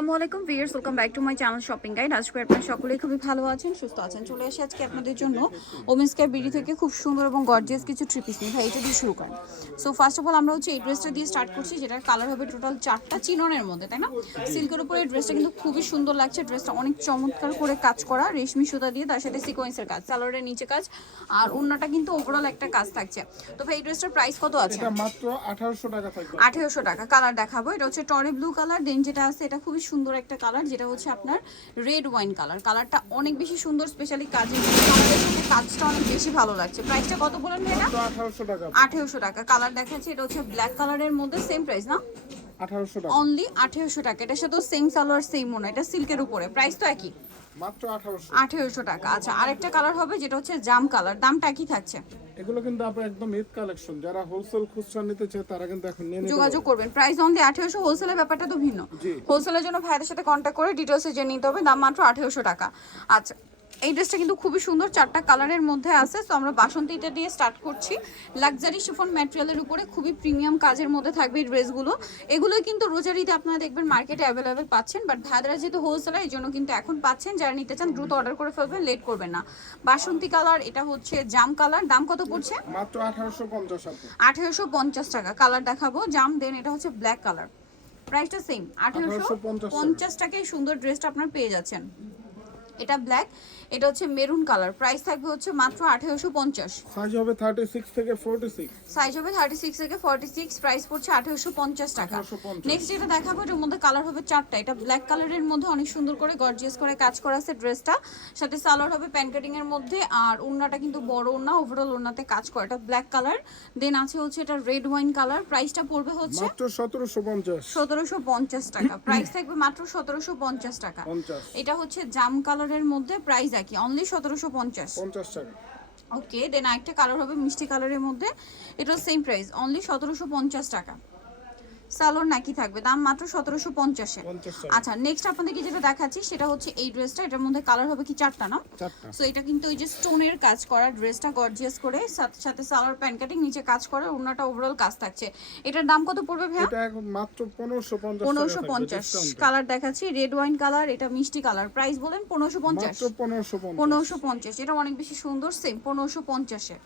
আসসালামু আলাইকুম viewers, welcome back to my channel shopping guide. আজকে আপনারা সকলেই খুবই ভালো আছেন, সুস্থ আছেন। চলে আসি আজকে আপনাদের জন্য ওমেন্স কেয়ার বিডি থেকে খুব সুন্দর এবং গর্জিয়াস কিছু থ্রি পিস নিয়ে। ভাই এটা দিয়ে শুরু করেন। সো ফার্স্ট অফ অল আমরা হচ্ছে এই ড্রেসটা দিয়ে স্টার্ট করছি, যেটার কালার হবে টোটাল 4টা চিননের মধ্যে, তাই না? সিল্কের উপরে ড্রেসটা কিন্তু খুবই সুন্দর লাগছে। ড্রেসটা অনেক চমৎকার করে কাজ করা রেশমি সুতা দিয়ে, তার সাথে সিকোয়েন্সের কাজ, সালোয়ারের নিচে কাজ, আর ওন্নাটা কিন্তু ওভারঅল একটা কাজ থাকছে। তো ভাই এই ড্রেসটার প্রাইস কত আছে? এটা মাত্র 1800 টাকা থাকবে। 1800 টাকা। কালার দেখাবো, এটা হচ্ছে টরে ব্লু কালার। দেন যেটা আছে এটা খুবই সুন্দর একটা কালার, যেটা হচ্ছে আপনার রেড ওয়াইন কালার। কালারটা অনেক বেশি সুন্দর, স্পেশালি কাজের কালারের সাথে কাজটা অনেক বেশি ভালো লাগছে। প্রাইসটা কত বলেন ভাই? এটা 1800 টাকা। 1800 টাকা। কালার দেখাচ্ছে, এটা হচ্ছে ব্ল্যাক কালারের মধ্যে, সেম প্রাইস না? 1800 টাকা। অনলি 1800 টাকা। এটার সাথে সেম সালোয়ার সেম ওনা, এটা সিল্কের উপরে, প্রাইস তো একই, মাত্র 1800। 1800 টাকা। আচ্ছা, আরেকটা কালার হবে যেটা হচ্ছে জাম কালার, দামটা কি থাকছে? এগুলো কিন্তু আপনার একদম ঈদ কালেকশন, যারা হোলসেল খুচরা নিতে চায় তারা কিন্তু এখন নিয়ে নিতে যোগাযোগ পারবে। করবেন। Price only 1800। হোলসেলের ব্যাপারটা তো ভিন্ন। জি। হোলসেলের জন্য ভাইদের সাথে কন্ট্যাক্ট করে ডিটেলসে জেনে নিতে হবে। দাম মাত্র 1800 টাকা। আচ্ছা, এই ড্রেসটা কিন্তু খুবই সুন্দর, 4টা কালারের মধ্যে আছে। সো আমরা বাসন্তীটা দিয়ে স্টার্ট করছি। লাক্সারি শিফন ম্যাটেরিয়ালের উপরে খুবই প্রিমিয়াম কাজের মধ্যে থাকবে এই ড্রেসগুলো। এগুলো কিন্তু রোজারিতে আপনারা দেখবেন মার্কেটে অ্যাভেলেবেল পাচ্ছেন, বাট ভাইরা যেহেতু হোলসেলার এই জন্য কিন্তু এখন পাচ্ছেন। যারা নিতে চান দ্রুত অর্ডার করে ফেলবেন, লেট করবেন না। বাসন্তী কালার, এটা হচ্ছে জাম কালার। দাম কত পড়ছে? মাত্র 1850 আপনি। 1850 টাকা। কালার দেখাবো জাম, দেন এটা হচ্ছে ব্ল্যাক কালার। প্রাইসটা সেম 1850 টাকায় সুন্দর ড্রেসটা আপনারা পেয়ে যাচ্ছেন। এটা ব্ল্যাক, এটা হচ্ছে মেরুন কালার। প্রাইস থাকবে হচ্ছে মাত্র 1850। সাইজ হবে 36 থেকে 46। সাইজ হবে 36 থেকে 46। প্রাইস পড়ছে 1850 টাকা। 1850। নেক্সট যেটা দেখাবো, এটার মধ্যে কালার হবে 4টা। এটা ব্ল্যাক কালারের মধ্যে অনেক সুন্দর করে গর্জিয়াস করে কাজ করা আছে ড্রেসটা। সাথে সালোয়ার হবে প্যান কাটিং এর মধ্যে, আর ওড়নাটা কিন্তু বড় ওড়না, ওভারঅল ওড়নাতে কাজ করা। এটা ব্ল্যাক কালার। দেন আছে হচ্ছে এটা রেড ওয়াইন কালার। প্রাইসটা পড়বে হচ্ছে মাত্র 1750। 1750 টাকা। প্রাইস থাকবে মাত্র 1750 টাকা। 50। এটা হচ্ছে জাম কালারের মধ্যে, প্রাইস একই, অনলি 1750। 50 টাকা। ওকে, দেন আরেকটা কালার হবে মিষ্টি কালারের মধ্যে, এটা সেম প্রাইস, অনলি 1750 টাকা। সালোয়ার নাকি থাকবে, দাম মাত্র 1750-এ। 50 টাকা। আচ্ছা, নেক্সট আপনাদেরকে যেটা দেখাচ্ছি সেটা হচ্ছে এই ড্রেসটা। এটার মধ্যে কালার হবে কি 4টা না? 4টা। সো এটা কিন্তু ওই যে স্টোনের কাজ করা ড্রেসটা, গর্জিয়াস করে, সাথে সাথে সালোয়ার প্যান্ট কাটিং, নিচে কাজ করা, ওড়নাটা ওভারঅল কাজ থাকছে। এটার দাম কত পড়বে ভাইয়া? এটা এখন মাত্র 1550 টাকা। 1550। কালার দেখাচ্ছি রেড ওয়াইন কালার, এটা মিষ্টি কালার। প্রাইস বলেন 1550। মাত্র 1550। 1550। এটা অনেক বেশি সুন্দর, সেম 1550-এ।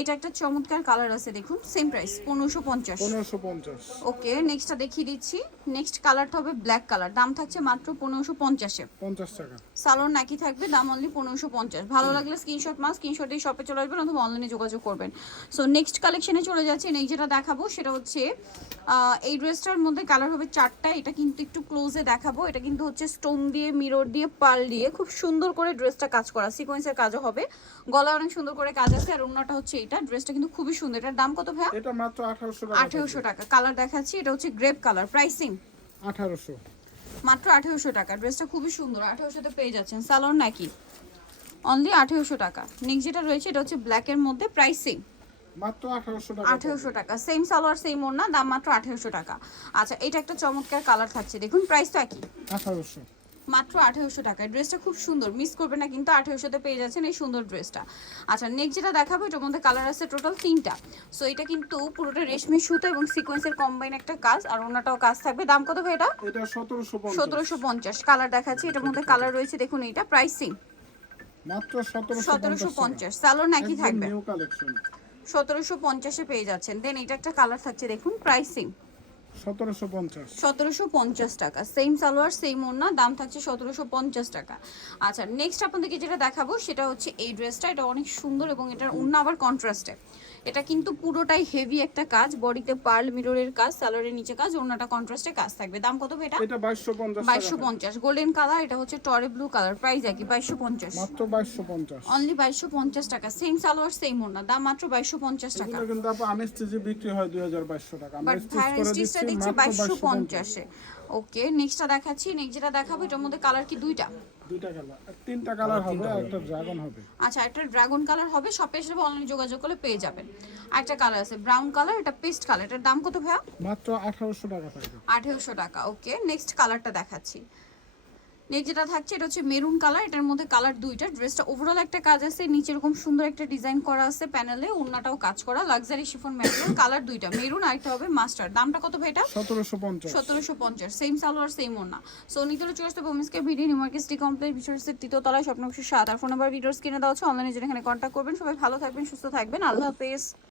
এটা একটা চমৎকার কালার আছে, দেখুন, সেম প্রাইস 1550। 1550। ওকে, নেক্সটটা দেখিয়ে দিচ্ছি। নেক্সট কালারটা হবে ব্ল্যাক কালার, দাম থাকছে মাত্র 1550-এ। 50 টাকা। সালোয়ার নাকি থাকবে, দাম অনলি 1550। ভালো লাগলে স্ক্রিনশট দিয়ে শপে চলে আসবেন অথবা অনলাইনে যোগাযোগ করবেন। সো নেক্সট কালেকশনে চলে যাচ্ছে। নেক্সট যেটা দেখাবো সেটা হচ্ছে এই ড্রেসটার মধ্যে কালার হবে 4টা। এটা কিন্তু একটু ক্লোজে দেখাবো। এটা কিন্তু হচ্ছে স্টোন দিয়ে, মিরর দিয়ে, পার্ল দিয়ে খুব সুন্দর করে ড্রেসটা কাজ করা, সিকোয়েন্সের কাজও হবে, গলায় অনেক সুন্দর করে কাজ আছে, আর ওড়নাটা হচ্ছে এটা। ড্রেসটা কিন্তু খুবই সুন্দর। এটার দাম কত ভাইয়া? এটা মাত্র 1800 টাকা। 1800 টাকা। কালার দেখাচ্ছি, এটা হচ্ছে গ্রেপ কালার। প্রাইসিং 1800। মাত্র 1800 টাকা। ড্রেসটা খুবই সুন্দর, 1800-তে পেয়ে যাচ্ছেন। সালোয়ার নাকি অনলি 1800 টাকা। নেক্সট যেটা রয়েছে এটা হচ্ছে ব্ল্যাকের মধ্যে, প্রাইসিং মাত্র 1800 টাকা। 1800 টাকা। সেম সালোয়ার সেম ওড়না, দাম মাত্র 1800 টাকা। আচ্ছা, এটা একটা চমৎকার কালার থাকছে, দেখুন, প্রাইস তো একই, 1800। মাত্র 1800 টাকা। ড্রেসটা খুব সুন্দর, মিস করবে না কিন্তু, 1800-তে পেয়ে যাচ্ছেন এই সুন্দর ড্রেসটা। আচ্ছা, নেক্সট যেটা দেখাবো, এটার মধ্যে কালার আছে টোটাল 3টা। সো এটা কিন্তু পুরোটা রেশমি সুতো এবং সিকোয়েন্সের কম্বাইন একটা কাজ, আর ওনাটাও কাজ থাকবে। দাম কত ভাই এটা? এটা 1750। 1750। কালার দেখাচ্ছি, এটার মধ্যে কালার রয়েছে, দেখুন, এইটা প্রাইসিং মাত্র 1750। 1750। সালোয়ার নাকি থাকবে, নিউ কালেকশন। 1750-এ পেয়ে যাচ্ছেন। দেন এটা একটা কালার থাকছে, দেখুন, প্রাইসিং 1750। 1750 টাকা। সেম সালোয়ার সেম ওড়না, দাম থাকছে 1750 টাকা। আচ্ছা, নেক্সট আপনাদেরকে যেটা দেখাবো সেটা হচ্ছে এই ড্রেসটা। এটা অনেক সুন্দর এবং এটার ওড়না আবার কন্ট্রাস্টে। এটা কিন্তু পুরোটাই হেভি একটা কাজ, বডিতে পার্ল মিররের কাজ, সালোয়ারের নিচে কাজ, ওড়নাটা কন্ট্রাস্টে কাজ থাকবে। দাম কত এটা? এটা 2250 টাকা। 2250। গোল্ডেন কালার, এটা হচ্ছে টরে ব্লু কালার। প্রাইস একই, 2250। মাত্র 2250। অনলি 2250 টাকা। সেম সালোয়ার সেম ওড়না, দাম মাত্র 2250 টাকা। এগুলো কিন্তু আপু আনস্টিচে বিক্রি হয় 2200 টাকা। আমরা বাট স্টিচ ভাইয়ের করে স্টিচটা দিচ্ছি দেখছি মাত্র 2250-এ। ওকে, নেক্সটটা দেখাচ্ছি। নেক্সট যেটা দেখাবো এটার মধ্যে কালার কি 2টা? দুইটা কালার, তিনটা কালার হবে, আর একটা ড্রাগন হবে। আচ্ছা, একটা ড্রাগন কালার হবে, শপে এসে অনলাইনে যোগাযোগ করলে পেয়ে যাবেন। আরেকটা কালার আছে ব্রাউন কালার, এটা পেস্ট কালার। এটার দাম কত ভাইয়া? মাত্র 1800 টাকা থাকবে। 1800 টাকা। ওকে, নেক্সট কালারটা দেখাচ্ছি। নেক্সট যেটা থাকছে এটা হচ্ছে মেরুন কালার, এটার মধ্যে কালার দুইটা। ড্রেসটা ওভারঅল একটা কাজ আছে, নিচে এরকম সুন্দর একটা ডিজাইন করা আছে প্যানেলে, ওড়নাটাও কাজ করা, লাক্সারি শিফন ম্যাটেরিয়াল। কালার দুইটা, মেরুন আর একটা হবে মাস্টার। দামটা কত ভাই এটা? 1750। 1750, সেম সালোয়ার সেম ওড়না। সো নিতলে চলে আসতে ওমেন্সকে video new market city complex বিশ্বসের তৃতীয় তলায়, স্বপ্নবক্সের 7। আর ফোন নাম্বার ভিডিওস কিনে দেওয়া হচ্ছে, অনলাইনে যেটা এখানে কন্ট্যাক্ট করবেন। সবাই ভালো থাকবেন, সুস্থ থাকবেন, আল্লাহ হাফেজ।